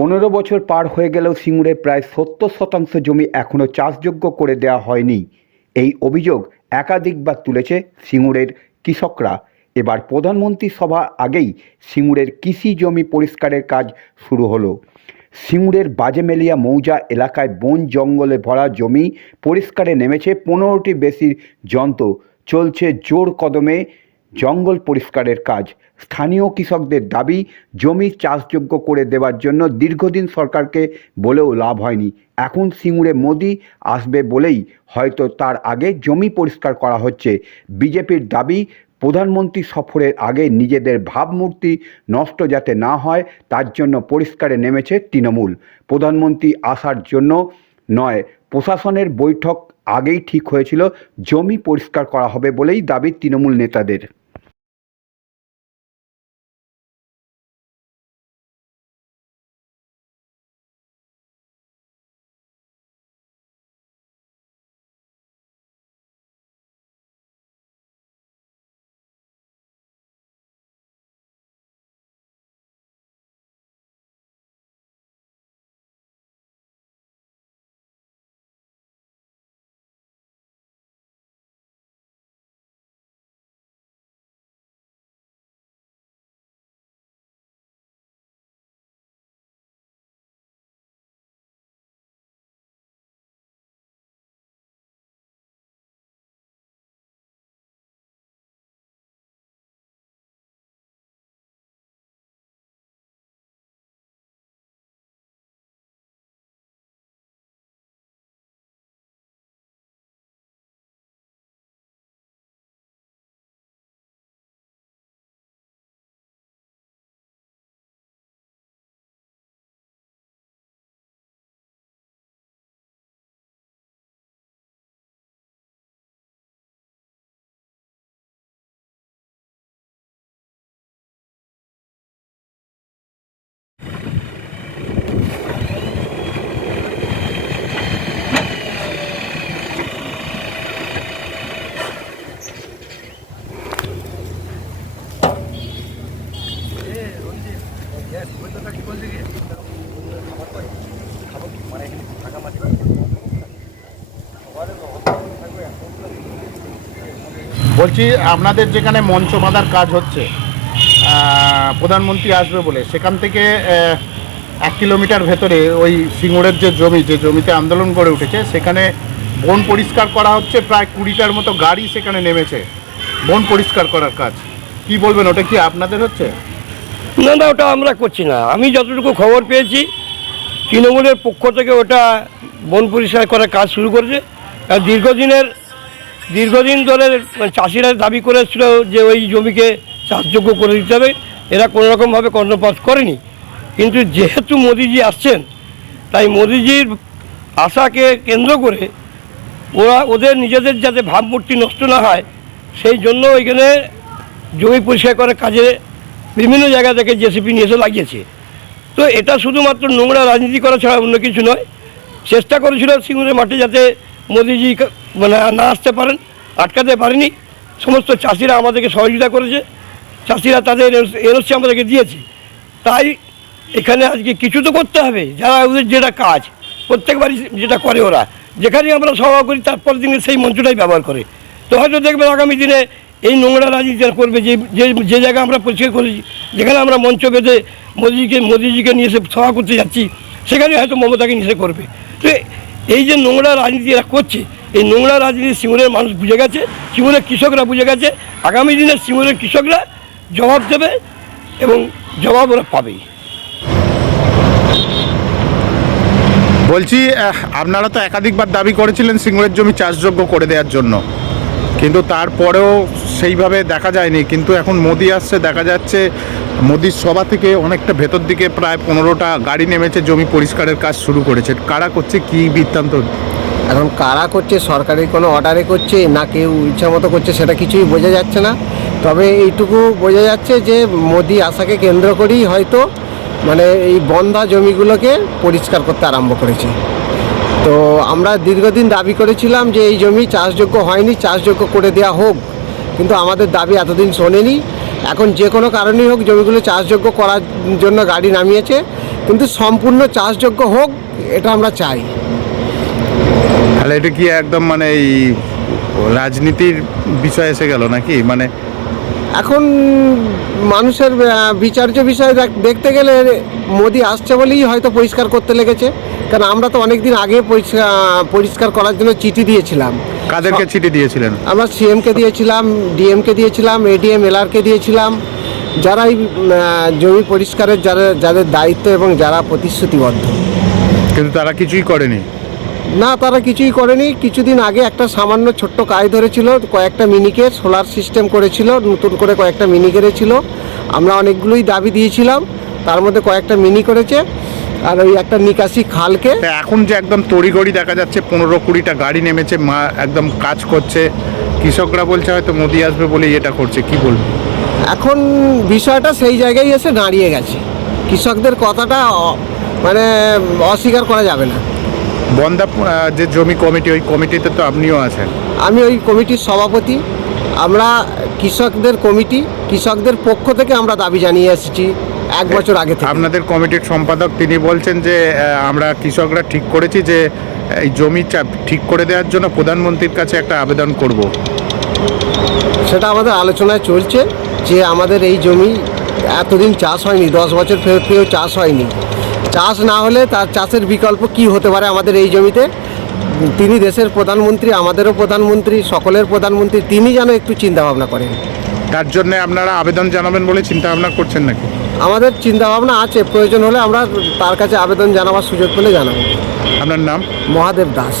15 বছর পার হয়ে গেলেও সিঙ্গুরে প্রায় 70% জমি এখনও চাষযোগ্য করে দেওয়া হয়নি। এই অভিযোগ একাধিকবার তুলেছে সিঙ্গুরের কৃষকরা। এবার প্রধানমন্ত্রী সভা আগেই সিঙ্গুরের কৃষি জমি পরিষ্কারের কাজ শুরু হলো। সিঙ্গুরের বাজেমেলিয়া মৌজা এলাকায় বন জঙ্গলে ভরা জমি পরিষ্কারে নেমেছে 15টি বেশি যন্ত্র। চলছে জোর কদমে জঙ্গল পরিষ্কারের কাজ। স্থানীয় কৃষকদের দাবি, জমি চাষযোগ্য করে দেওয়ার জন্য দীর্ঘদিন সরকারকে বলেও লাভ হয়নি। এখন সিঙ্গুরে মোদি আসবে বলেই হয়তো তার আগে জমি পরিষ্কার করা হচ্ছে। বিজেপির দাবি, প্রধানমন্ত্রী সফরের আগে নিজেদের ভাবমূর্তি নষ্ট যাতে না হয় তার জন্য পরিষ্কারে নেমেছে তৃণমূল। প্রধানমন্ত্রী আসার জন্য নয়, প্রশাসনের বৈঠক আগেই ঠিক হয়েছিল জমি পরিষ্কার করা হবে বলেই দাবি তৃণমূল নেতাদের। বলছি, আপনাদের যেখানে মঞ্চ বাঁধার কাজ হচ্ছে, প্রধানমন্ত্রী আসবে বলে, সেখান থেকে 1 কিলোমিটার ভেতরে ওই সিঙ্গুরের যে জমিতে আন্দোলন গড়ে উঠেছে, সেখানে বন পরিষ্কার করা হচ্ছে। প্রায় 20টার মতো গাড়ি সেখানে নেমেছে বন পরিষ্কার করার কাজ। কি বলবেন, ওটা কি আপনাদের হচ্ছে? না না, ওটা আমরা করছি না। আমি যতটুকু খবর পেয়েছি, তৃণমূলের পক্ষ থেকে ওটা বন পরিষ্কার করার কাজ শুরু করেছে। আর দীর্ঘদিন ধরে চাষিরা দাবি করেছিল যে ওই জমিকে চাষযোগ্য করে দিতে হবে। এরা কোনোরকমভাবে কর্ণপাত করেনি। কিন্তু যেহেতু মোদিজি আসছেন, তাই মোদিজির আশাকে কেন্দ্র করে ওদের নিজেদের যাতে ভাবমূর্তি নষ্ট না হয়, সেই জন্য এখানে জমি পরিষ্কার করার কাজে বিভিন্ন জায়গা থেকে জেসিপি নিয়ে এসে লাগিয়েছে। তো এটা শুধুমাত্র নোংরা রাজনীতি করা ছাড়া অন্য কিছু নয়। চেষ্টা করেছিল সিঙ্গুরের মাঠে যাতে মোদিজি না আসতে পারেন, আটকাতে পারেনি। সমস্ত চাষিরা আমাদেরকে সহযোগিতা করেছে, চাষিরা তাদের এনওসি আমাদেরকে দিয়েছে। তাই এখানে আজকে কিছু তো করতে হবে। যারা ওদের যেটা কাজ প্রত্যেকবারই যেটা করে, ওরা যেখানে আমরা সভা করি তারপর দিনে সেই মঞ্চটাই ব্যবহার করে। তো হয়তো দেখবেন আগামী দিনে এই নোংরা রাজনীতি করবে। যে জায়গা আমরা পরিষ্কার করেছি, যেখানে আমরা মঞ্চ বেঁধে মোদিজিকে নিয়ে এসে সভা করতে যাচ্ছি, সেখানে হয়তো মমতাকে নিয়ে এসে করবে। তো এই যে নোংরা রাজনীতি এরা করছে, এই নোংরা রাজনীতি সিঙ্গুরের মানুষ বুঝে গেছে, সিঙ্গুরের কৃষকরা বুঝে গেছে। আগামী দিনে সিঙ্গুরের কৃষকরা জবাব দেবে এবং জবাব ওরা পাবেই। বলছি, আপনারা তো একাধিকবার দাবি করেছিলেন সিঙ্গুরের জমি চাষযোগ্য করে দেওয়ার জন্য, কিন্তু তারপরেও সেইভাবে দেখা যায়নি। কিন্তু এখন মোদি আসছে, দেখা যাচ্ছে মোদির সভা থেকে অনেকটা ভেতর দিকে প্রায় 15টা গাড়ি নেমেছে, জমি পরিষ্কারের কাজ শুরু করেছে। কারা করছে, কি বৃত্তান্ত? এখন কারা করছে, সরকারি কোনো অর্ডারে করছে না কেউ ইচ্ছা মতো করছে, সেটা কিছুই বোঝা যাচ্ছে না। তবে এইটুকু বোঝা যাচ্ছে যে মোদি আশাকে কেন্দ্র করেই হয়তো এই বন্ধা জমিগুলোকে পরিষ্কার করতে আরম্ভ করেছে। তো আমরা দীর্ঘদিন দাবি করেছিলাম যে এই জমি চাষযোগ্য হয়নি, চাষযোগ্য করে দেওয়া হোক, কিন্তু আমাদের দাবি এতদিন শোনেনি। এখন যে কোনো কারণেই হোক জমিগুলো চাষযোগ্য করার জন্য গাড়ি নামিয়েছে, কিন্তু সম্পূর্ণ চাষযোগ্য হোক এটা আমরা চাই। তাহলে এটা কি একদম মানে এই রাজনীতির বিষয় এসে গেল নাকি? মানে এখন মানুষের বিচার্য বিষয় দেখতে গেলে মোদি আসছে বলেই হয়তো পরিষ্কার করতে লেগেছে, কারণ আমরা তো অনেক দিন আগে পরিষ্কার করার জন্য চিঠি দিয়েছিলাম। কাদেরকে চিঠি দিয়েছিলেন? আমরা সিএমকে দিয়েছিলাম, ডিএমকে দিয়েছিলাম, এডিএম এলআরকে দিয়েছিলাম, যারা এই জমি পরিষ্কারের যাদের দায়িত্ব এবং যারা প্রতিশ্রুতিবদ্ধ। কিন্তু তারা কিছুই করেনি। না, তারা কিছুই করেনি। কিছুদিন আগে একটা সামান্য ছোট্ট কাজ ধরেছিল, কয়েকটা মিনিকে সোলার সিস্টেম করেছিল, নতুন করে কয়েকটা মিনি করেছিল। আমরা অনেকগুলোই দাবি দিয়েছিলাম, তার মধ্যে কয়েকটা মিনি করেছে, আর ওই একটা নিকাশি খালকে। তা এখন যে একদম তড়িঘড়ি দেখা যাচ্ছে 15-20টা গাড়ি নেমেছে, একদম কাজ করছে, কৃষকরা বলছে হয়তো মোদি আসবে বলে এটা করছে, কি বলবো? এখন বিষয়টা সেই জায়গায় এসে দাঁড়িয়ে গেছে। কৃষকদের কথাটা মানে অস্বীকার করা যাবে না। বন্দা যে জমি কমিটি, ওই কমিটিতে তো আপনিও আছেন। আমি ওই কমিটির সভাপতি। আমরা কৃষকদের কমিটি, কৃষকদের পক্ষ থেকে আমরা দাবি জানিয়ে এসেছি 1 বছর আগে থেকে। আপনাদের কমিটির সম্পাদক তিনি বলছেন যে আমরা কৃষকরা ঠিক করেছি যে এই জমি ঠিক করে দেওয়ার জন্য প্রধানমন্ত্রীর কাছে একটা আবেদন করব। সেটা আমাদের আলোচনায় চলছে যে আমাদের এই জমি এতদিন চাষ হয়নি, 10 বছর ফেরত পেয়েও চাষ হয়নি। চাষ না হলে তার চাষের বিকল্প কি হতে পারে আমাদের এই জমিতে? তিনি দেশের প্রধানমন্ত্রী, আমাদেরও প্রধানমন্ত্রী, সকলের প্রধানমন্ত্রী, তিনি যেন একটু চিন্তাভাবনা করেন। তার জন্য আপনারা আবেদন জানাবেন বলে চিন্তা ভাবনা করছেন নাকি? আমাদের চিন্তাভাবনা আছে, প্রয়োজন হলে আমরা তার কাছে আবেদন জানাবার সুযোগ পেলে জানাবো। আপনার নাম? মহাদেব দাস।